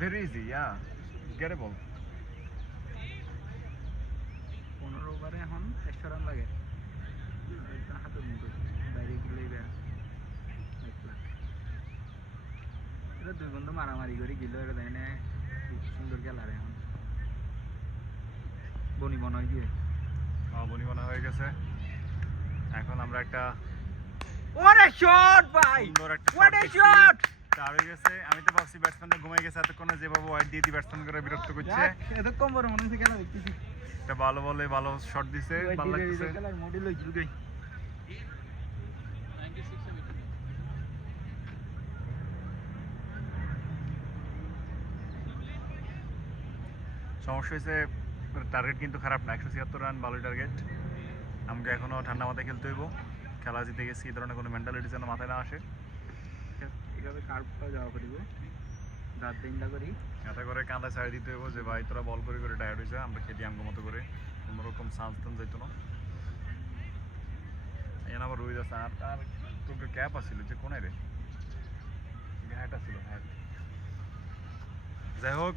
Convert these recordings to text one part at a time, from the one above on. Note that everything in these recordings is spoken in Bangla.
very easy, yeah. Gettable. 15 ওভারে এখন 100 রান লাগে হাতের মুঠো বাইরে গেলেই বেয়া এটা দুই বন্ধু মারামারি করে গেল এটা তাই না খুব সুন্দর খেলা রে এখন বনি বন হয়ে গিয়ে বনি বনা হয়ে গেছে এখন আমরা একটা ওরে শট ভাই সুন্দর একটা হোয়াট এ শট চার হয়ে গেছে আমি তো ভাবছি ব্যাটসম্যানটা ঘুমাই গেছে এতক্ষণে যেভাবে ওয়াইড দিয়ে ব্যাটসম্যান করে বিরক্ত করছে এত কম বড় মনে হচ্ছে খেলা দেখতেছি একটা ভালো বলে ভালো শট দিছে ভালো লাগছে খেলার মডেল হয়ে গেল সমস্যা হয়েছে টার্গেট কিন্তু খারাপ না 176 রান ভালো টার্গেট আমাকে এখনো ঠান্ডা মাথায় খেলতে হইব খেলা জিতে গেছি এই ধরনের কোনো মেন্টালিটি যেন মাথায় না আসে এইভাবে কার্ভটা যাওয়া করিব রাত দিনটা করি এটা করে কাঁধা ছাড়ি দিতে হইব যে ভাই তোরা বল করে করে টায়ার্ড হয়েছে আমরা খেলি আমগো মতো করে কোনোরকম চান্স টান যাইতো না এখানে আবার রুই আছে আর তোকে ক্যাপ আসছিল যে কোনায় রে হ্যাট আসছিল হ্যাট যাই হোক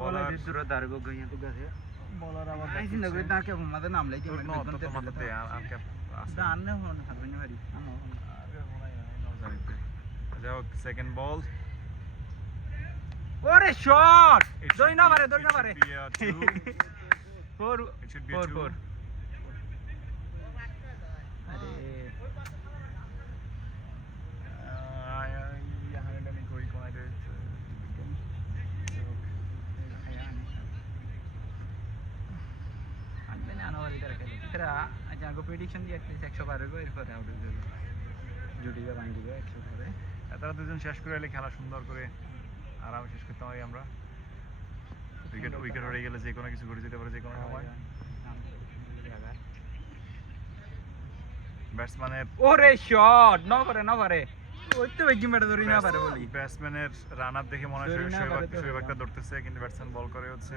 বলার দূরে দাঁড়াবো গইয়া তো গেছে বলার আবার আইছি না করে তাকে আমাদের নাম লাইতে তোর ন তো মাথাতে আর ক্যাপ আছে দান না হন হারবে না পারি আমার আরে হোনাই না জানিতে যাই হোক সেকেন্ড বল ওরে শট দই না পারে four it should be a 2 four আরে यहाँ नहीं कोई कौन है আনবে না আনোয়ার ইদার খেলে এরা আচ্ছা আগো প্রেডিকশন দিয়ে অ্যাটলিস্ট 100 পার হবে এরপর আউট হয়ে যাবে জুটিটা ভাঙ দিবে 100 করে তারা দুজন শেষ করে এলে খেলা সুন্দর করে আরামে শেষ করতে পারি আমরা উইকেট হয়ে গেলে যে কোনো কিছু ঘটে যেতে পারে যে কোনো সময় ব্যাটসম্যানের ওরে শট না পারে ওই তো বেগি মেরে ধরি না পারে বলি ব্যাটসম্যানের রান আপ দেখে মনে হয় ধরি না পারে তো শোয়েব একটা ধরতেছে কিন্তু ব্যাটসম্যান বল করে হচ্ছে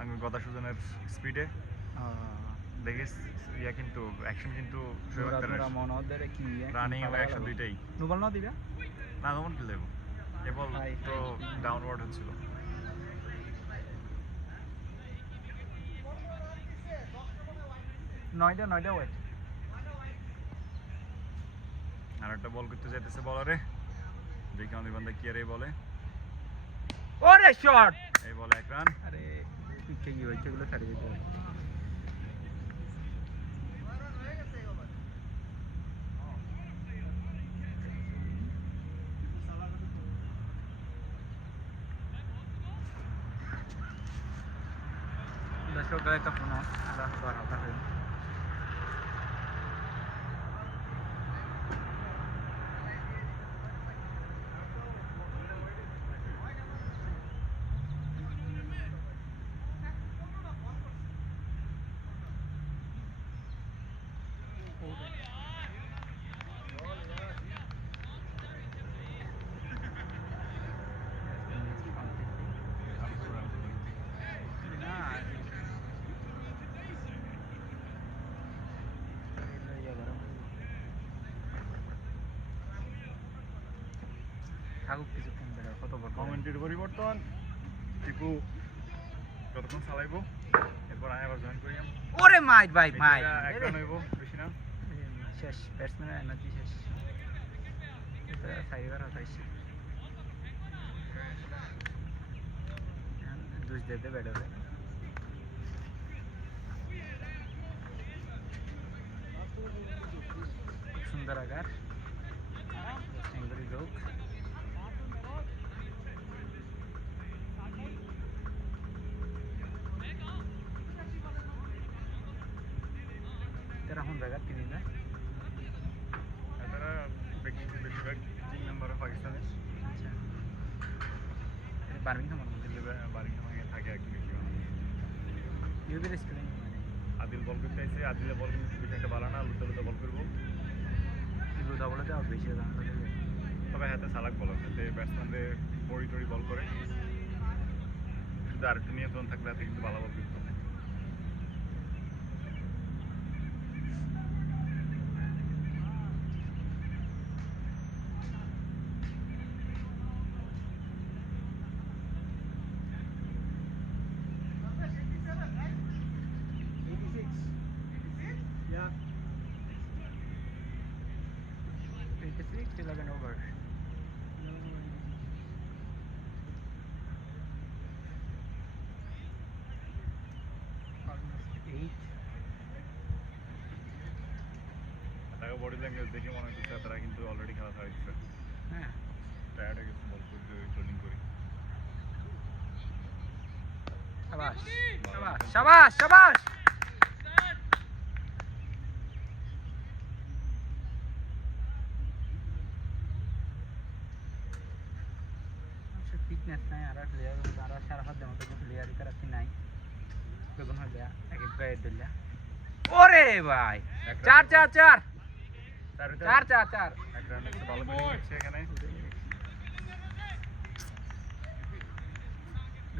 আমি গদা সুজনের স্পিডে দেখিস ইয়া কিন্তু অ্যাকশন কিন্তু শোয়েব আক্তারের মন ওদের কি রানিং এবং অ্যাকশন দুইটাই নুবল না দিবা না কেমন খেলে দেবো এ বল তো ডাউনওয়ার্ড হচ্ছিল নয়টা ওয়েট আর একটা বল করতে যাইতেছে বলারে দেখি আমাদের বান্দা কি আর এই বলে ওরে শট এই বলে 1 রান আরে পিছে কি হইছে গুলো ছাড়িয়ে দিতে দর্শকরা একটা ফোন আলাদা করা হবে থাকুক কিছুক্ষণ ধরে কত বড় কমেন্টের পরিবর্তন টিপু কতক্ষণ চালাইবো এরপর আমি আবার জয়েন করি ওরে মাইট ভাই মাইট এক রান হইব বেশি না শেষ ব্যাটসম্যানের এনার্জি শেষ এটা সাইবার হতাইছে দুই দিতে ব্যাটারে সুন্দর আকার লোক तेरा हम जगह तीन ना তারা বেশিরভাগ 3 নম্বর পাকিস্তানের আচ্ছা বার্মিংহাম বার্মিংহামে থাকে একদম বেশি ইউবি রেস্টুরেন্ট মানে আদিল বল করতে আইছে আদিলে বল কিন্তু একটা ভালো না লুতা বল করবো লুতা বলে তো বেশি দাম দেবে তবে হাতে সালাক বল আছে ব্যাটসম্যানদের পরি বল করে শুধু আর একটু নিয়ন্ত্রণ থাকলে হাতে কিন্তু ভালো বল করতে 11 over. Almost 8. তাকে বডি ল্যাঙ্গুয়েজ দেখে মনে হচ্ছে তারা কিন্তু অলরেডি খেলা ছাড়া দিচ্ছে হ্যাঁ টায়ার্ড হয়ে গেছে বল করে বোলিং করি শাবাশ শাবাশ শাবাশ শাবাশ ফিটনেস নাই আর প্লেয়ার আর সারা হাত দেওয়া তো প্লেয়ার করাচ্ছি নাই বেগুন হয়ে যায় এক এক গায়ে দিলে ওরে ভাই 4 4 4 4 4 4 এক রান একটু ভালো বোলিং হচ্ছে এখানে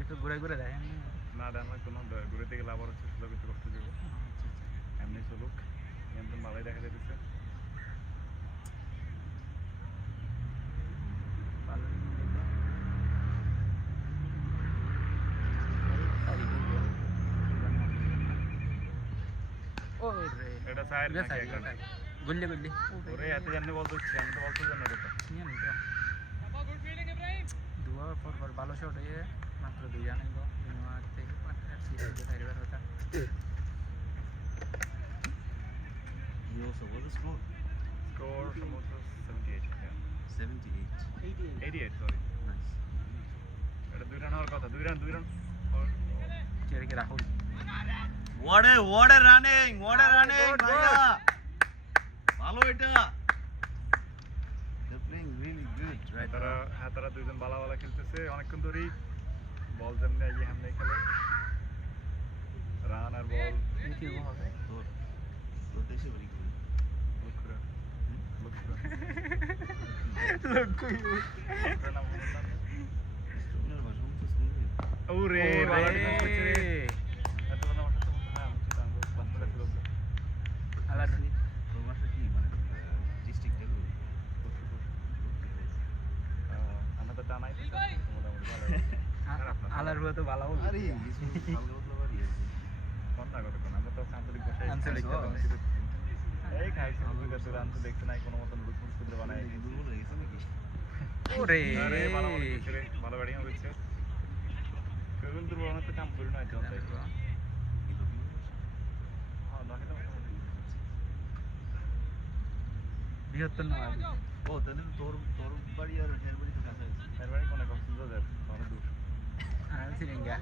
একটু ঘুরে ঘুরে দেখেন না ডান কোনো ঘুরে থেকে লাভ হচ্ছে সুযোগ একটু কষ্ট দেবো এমনি চলুক কিন্তু ভালোই দেখা যাচ্ছে এটা সাইড নাকি একদম গুল্লি গুল্লি ওরে এত জানলে বলতে হচ্ছে আমি তো বলতে জানি এটা নিয়ে নিতে দুয়া পর ভালো শট হয়ে মাত্র 2 রান গো বিনোয়ার থেকে সিরিজে থাকবে ওটা You also what the score? Score সম্ভবত 78 yeah. 78. 88 sorry Nice. এটা 2 রান হওয়ার কথা 2 রান চেরে কি Rahul What a running! What a running! Good, Bhaiya! ভালো এটা They're playing really good right তারা now. হ্যাঁ তারা দুইজন বালা বালা খেলতেছে অনেকক্ষণ ধরেই বল যেমনি আগে হামনে খেলে রান আর বল কি হবে তোর দেশে বাড়ি কই? লক্ষ্য লক্ষ্য লক্ষ্য নাম বললাম স্টুডেন্টের ভাষা মতো শুনবি? ওরে বালা ডিফেন্স করছে রে এত কথা ভাষা তো না আমি তো আঙ্গুল বাচ্চা ছিল আলার তোর ভাষা কি মানে ডিস্ট্রিক্টটা কই? আমরা তো টানাই তো মোটামুটি ভালো খারাপ না আলার হুয়া তো ভালো হবে আরে কিছু ভালো কথা বাড়ি আছে। কোন না কথা কোন আমরা তো আঞ্চলিক ভাষায় আঞ্চলিক কথা কথা। বেশি দেখছি। এই খাইছি দুটো দুটো রান তো দেখতে নাই কোনো মতন রুট মুট করে বানাই দুর্বল হয়ে গেছে নাকি? ওরে আরে ভালো ভালো করছে রে ভালো ব্যাটিং হচ্ছে কেবল দুর্বল তো কাম করি না এটা কি করবি? হ্যাঁ দেখে তো বৃহত্তর নয় ও তাহলে তো তোর বাড়ি আর হের বাড়ি তো কাছাকাছি। এরবারে কোন কক্সবাজার যাবে ভালো দূর চিরাঙ্গা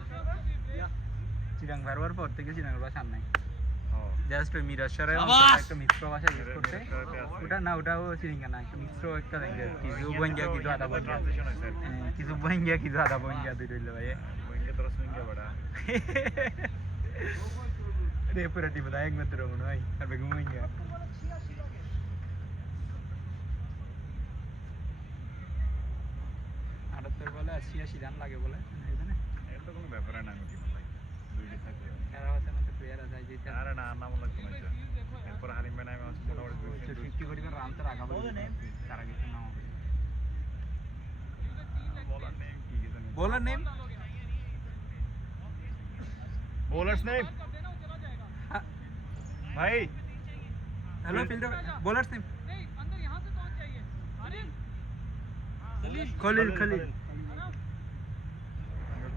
চিরাং ভারবার পর থেকে চিরাঙ্গার বাসা নাই হ্যাঁ জাস্ট ওই মিরাশ্বরের শাবাশ! একটা মিশ্র ভাষা ইউজ করতে ওটা না ওটাও চিরিঙ্গা না একটা মিশ্র একটা ল্যাঙ্গুয়েজ কিছু বঙ্গিয়া কিছু আদা বঙ্গিয়া ট্রানজিশন হইছে কিছু বঙ্গিয়া কিছু আদা বঙ্গিয়া দুই রইল ভাই ওইঙ্গে তোরা সুইঙ্গে বড়া রে পুরা টিপ দা এক মিনিট রমন ভাই আর বেগুম বঙ্গিয়া আটাত্তর বলে 80 রান লাগে বলে এখানে এটা তো কোনো ব্যাপার না আমি টিম ভাই দুইটা থাকলে এরা হতে মতো প্লেয়ার আছে যে আরে না নাম লাগতো না এটা এরপর হারিম ভাই নামে আছে মোটামুটি 50 করিবেন রান তো আগা বলে তার আগে তো নাও বলার নেম কি কি জানি বোলার নেম বোলার্স নেম ভাই hello fielder bowlers name Khalil Khalil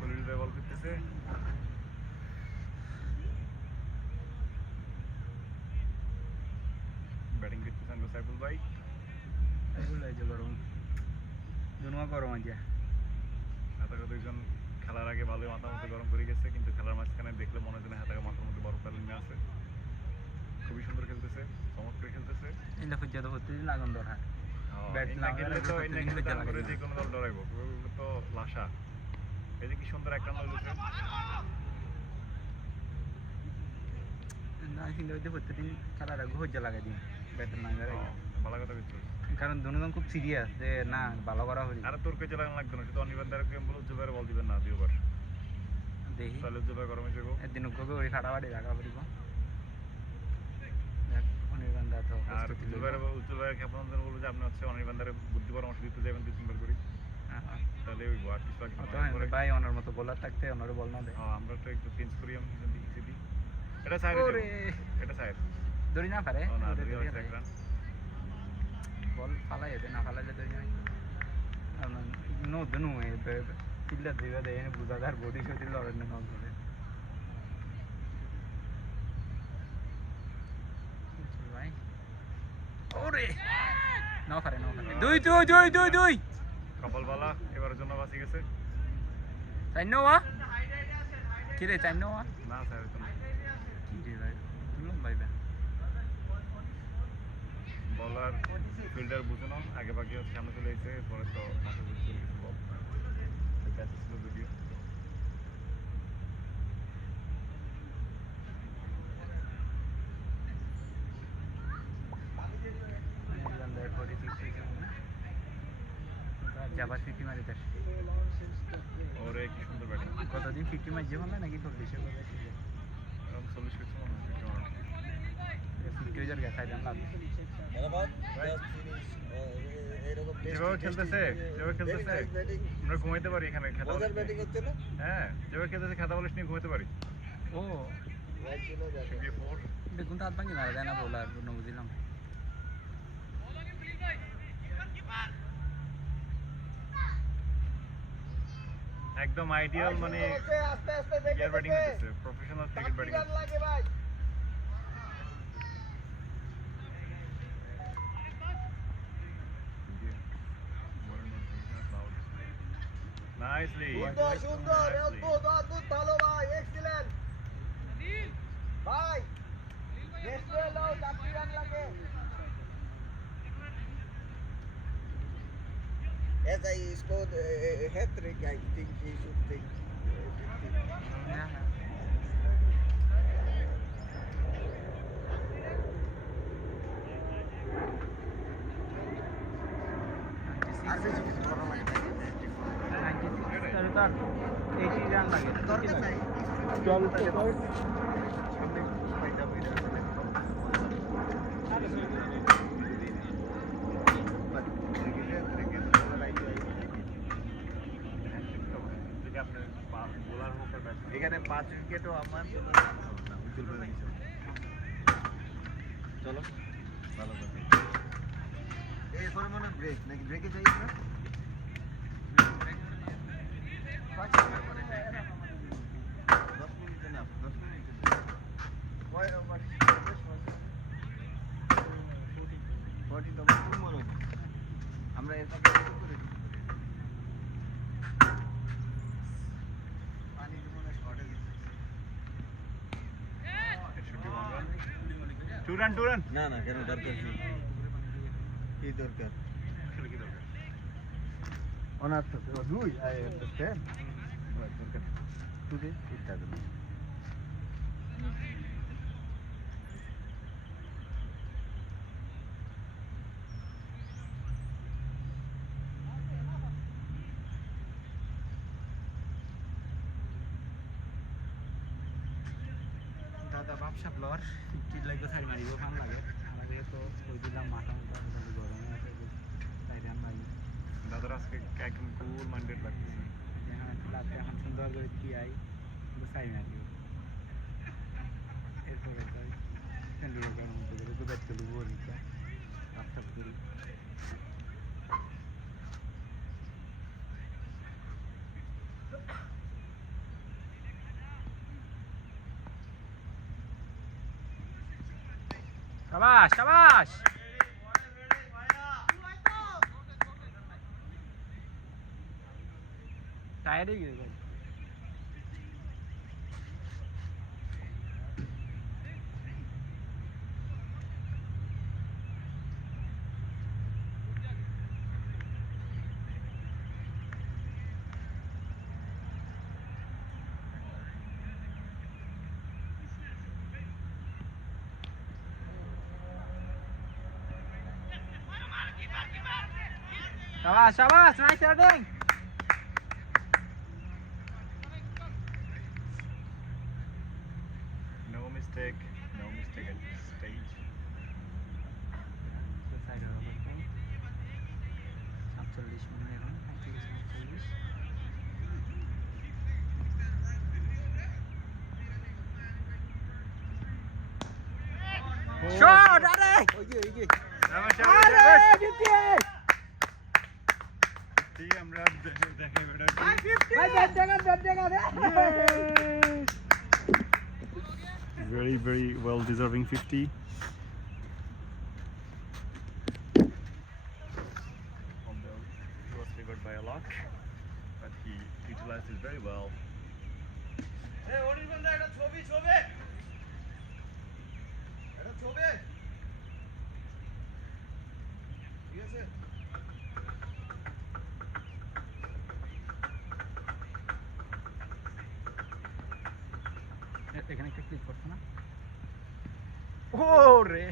Khalil ভাই বল করতেছে ব্যাটিং করতেছেন সাইফুল ভাই এগুলো এই যে গরম দুনুয়া গরম আছে হাতাকা দুইজন খেলার আগে ভালোই মাথার মধ্যে গরম করে গেছে কিন্তু খেলার মাঝখানে দেখলে মনে হয় হাতাকা মাথার মধ্যে বরফ ফেলে নিয়ে আছে খুবই সুন্দর খেলতেছে চমৎকার খেলতেছে ইন্দা ফুজ্জা তো প্রতিদিন লাগান দরকার ব্যাট ইন্ডিয়া লাগালে খেললে তো প্রতিদিন ইন্ডিয়া খেললে ফুজ্জা দাম করে লাগে যে কোনো দল ডরাইবো ওগুলো তো লাশা এই যে কি সুন্দর একটা রান হয়েছে না কিন্তু ওই যে প্রতিদিন খেলার আগে ফুজ্জা লাগাই দিন ব্যাটের নাঙ্গার আগে ভালো কথা বলছো কারণ দুজন খুব সিরিয়াস যে না ভালো করা হলি আর তোর কাছে লাগানো লাগতো না শুধু অনির্বাণ দ্বারা কেম বলে জুবাইরে বল দিবেন না দুইবার দেখি তাহলে জুবাই গরমে যাবো একদিন ওকে ওই খাটাবাড়ি রাখা পড়িব দেখ অনির্বাণ দা তো আর প্রস্তুতি লইব। জুবাইয়ের ক্ষেপণ বলবো যে আপনি হচ্ছে অনির্বাণ দ্বারা বুদ্ধি পরামর্শ দিতে যাবেন 2-3 বার করে হ্যাঁ, তাহলে ওই আর কিছু আগে অত হ্যাঁ, ভাই ওনার মতো বোলার থাকতে ওনারে বল না দে আমরা তো একটু চেঞ্জ করি আমি দিদি এটা সাইড ওরে এটা সাইড দড়ি না পারে ও না ওরে দুই দড়ি আর পারে। এক রান বল ফালা ফালাই যেতে না ফালাইলে তো নদ নুয়ে পিল্লা দিবা দেয় বুঝা যার বডি সত্যি লড়েন না নদ করে ভাই ওরে নাও পারে দুই দুই দুই দুই দুই কপালবালা এবারের জন্য বাঁচি গেছে চাই নোয়া কি রে চাই নোয়া না স্যার তো কি রে ভাই তুলুম ভাই ভাই বলার ফিল্ডার বুঝে নাও আগে বাকি হচ্ছে সামনে চলে এসে পরে তো মাঠে বুঝে চলে গেছে বল ক্যাচ ছিল যদিও যাবার 50 মারি তার ওরে কি সুন্দর ব্যাটিং কতদিন 50 মারি জীবন নাকি 40 এর কথা ছিল এরকম 40 কিছু মনে হয় 50 হয়ে যাবে খাই দাম লাগবে যেভাবে খেলতেছে আমরা ঘুমাইতে পারি এখানে খেলা হ্যাঁ যেভাবে খেলতেছে খেলা বলিস নিয়ে ঘুমাইতে পারি ও দেখুন তো হাত ভাঙি মারা যায় না বোলার বুঝলাম একদম আইডিয়াল মানে ইয়ার ব্যাটিং করতেছে প্রফেশনাল ক্রিকেট ব্যাটিং নাইসলি সুন্দর অদ্ভুত অদ্ভুত ভালো ভাই এক্সিলেন্ট ভাই নেক্সট লো 4 রান লাগে As I scored a hat-trick, I think he should take 50. আর বেশি কিছু করা লাগে না। 96 তাহলে তো আর 80 রান লাগে দরকার নাই। জল তো সামনে পাইতা বইরা এখানে 5 উইকেটও আমার চলো ভালো কথা এরপরে মনে ব্রেক নাকি ব্রেকে যাই আমরা 10 মিনিট না 10 মিনিট কয় ওভার 40 তো খুব মনে আমরা এর আগে করে পানি মনে শর্টে টু রান না না কেন দরকার কি দরকার অনার্থ দুই আই আন্ডারস্ট্যান্ড দরকার টুডে ইট ডাজন্ট দাদা ব্যবসা ব্লর 50 লাগবে সারি মারিব ফান লাগে আমাদের তো কই দিলাম মাথা মতো গরমে আছে তাই রান মারি দাদার আজকে একদম কুল মাইন্ডেড লাগতেছে এখন ক্লাবে এখন সুন্দর করে কি আই সারি মারি এরপরে তো ক্যান্ডিও গরম মতো করে তো ব্যাট করব বলিটা ব্যবসা করি শাবাশ শাবাশ টায়ার্ড হয়ে গেছে শাবাশ শাবাশ nice batting No mistake at this stage. Side হবে 47 মনে হয় এখন 47 শট আরে ওই যে আরে জিতে 50 আমরা দেখাই বেটা ভাই ব্যাট জায়গা রে very well deserving 50 he was favored by a lot but he utilized it very well এই অনির্বাণ দা এটা ছবি এটা ছবি ঠিক আছে এখানে একটা ক্লিক করছো না ও রে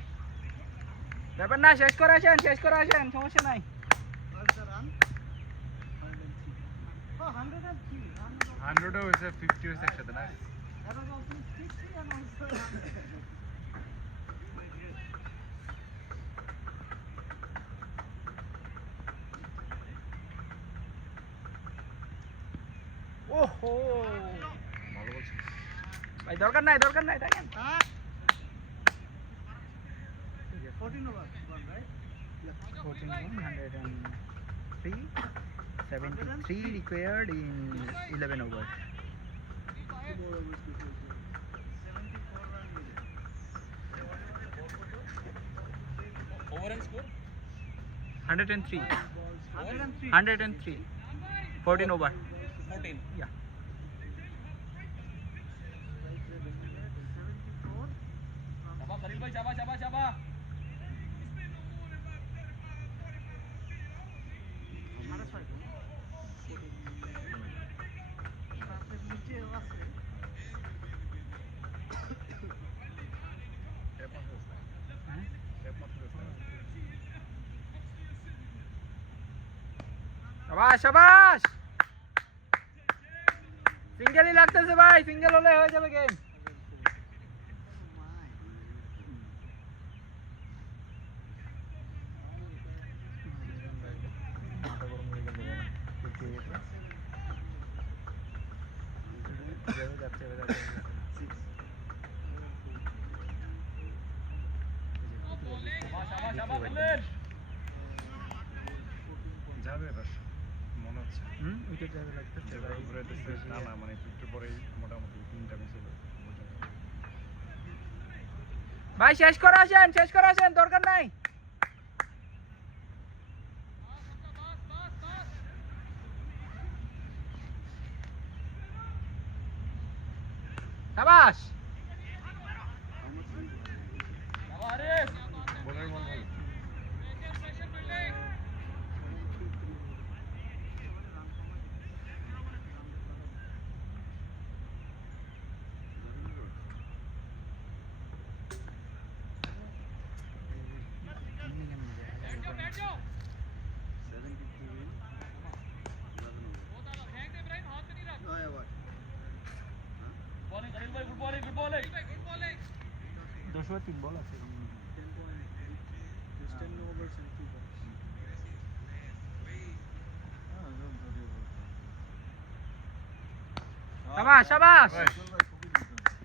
ব্যাপার না শেষ করে আসেন সমস্যা নাই 100 হয়েছে 50 হয়েছে একসাথে না ওহো ভালো বলছিস ভাই দরকার নাই দেখেন 73 required in 11 overs. Overall score? 103. 103. 14 over. 14. Yeah. Chaba, Khalil bhai, chaba. शाबाश सिंगल ही লাগতেছে ভাই সিঙ্গেল হলে হয়ে যাবে গেম Chaba, Khalil. যাবে এবার মনে হচ্ছে উইকেট যাবে লাগতেছে যেভাবে ঘুরাইতেছে না মানে একটু পরেই মোটামুটি 3টা মিস হলো ভাই শেষ করে আসেন দরকার নাই শাবাশ Chaba, Haris. বোলার বল ভালো Bowling, Khalil bhai, good bowling. 203 বল আছে শাবাশ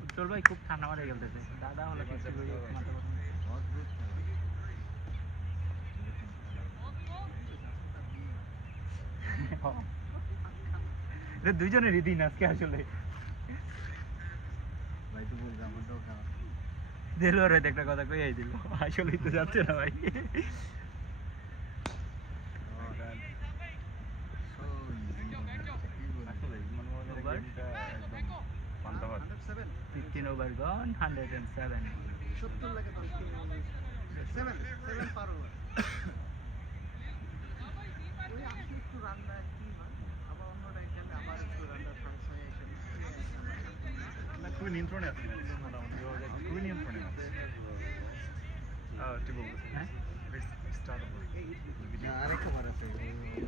উজ্জ্বল ভাই খুব ঠান্ডা মারে গেলতেছে দাদা হলো কিছু মাথা রে দুইজনেরই দিন আজকে আসলে ভাই তো বলছি আমারটাও খারাপ দিল রে একটা কথা কইয়াই দিল আসলেই তো যাচ্ছে না ভাই আসলে মনে হয় যে গেমটা একদম পান্তাভাত 15 ওভার গন 107 70 লাগে 7 পার ওভার ওই আমি একটু রান্না কি হয় আবার অন্য টাইমে আবার একটু রান্না ফাংশনে এসে না খুবই নিয়ন্ত্রণে আছি মোটামুটি খুবই নিয়ন্ত্রণে আছে ঠিক বলছো হ্যাঁ স্টার্ট আরেকটা বার আছে